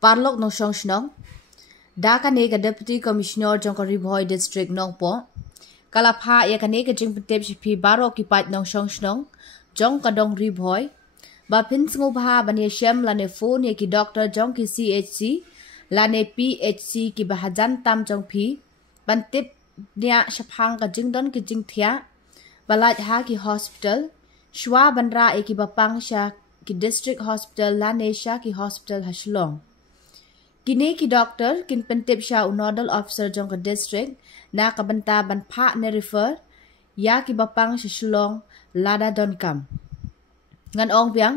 Parlok no shong shnong. Daka nega Deputy Commissioner jong Riboy District nong po. Kalapha ya kanega jing pentep shipi baro kipat nong shong shnong. Jong kadong Riboy. Ba pin ngubha bani shem lane phone ya ki doctor jong ki CHC. Lane PHC ki bahajan tam jong pi. Bantip nia shapang ka jing don ki jing thia. Balaj ha ki hospital. Shwa bandra e ki bapang sha ki district hospital lane sha ki hospital hashlong. Kini ki doctor kin pentip sha nodal officer jong ka district na kabanta ban pha ne refer ya ki bapang sha shlong lada don kam. Ngan ong biang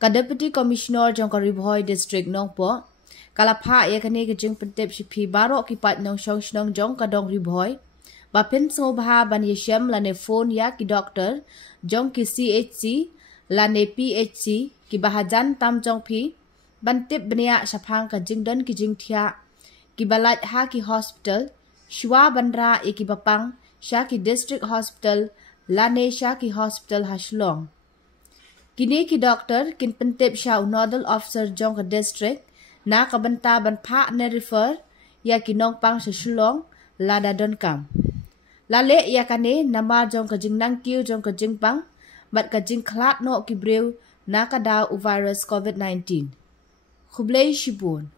ka deputy commissioner jong ka Riboy district nong po kalapha ya kani ka jing pentip shipi baro ki pat nong shong shnong jong ka dong Riboy ba pin so bha ban yeshem lane phone ya ki doctor jong ki CHC lane PHC ki bahajan tam jong phi bantip bania shapang ka jingdon ki jingthia ki balaj ha ki hospital shwa bandra e ki bapang sha ki district hospital lane sha ki hospital hashlong. Kini ki doctor kin pentip sha nodal officer jong ka district na kabanta ban pha ne refer ya ki nong pang sa shulong lada don kam. Lale ya kane nama jong ka jing nang kiu jong ka jing pang bat ka jing khlat no ki brew na ka daw virus COVID-19. Khublei shibun.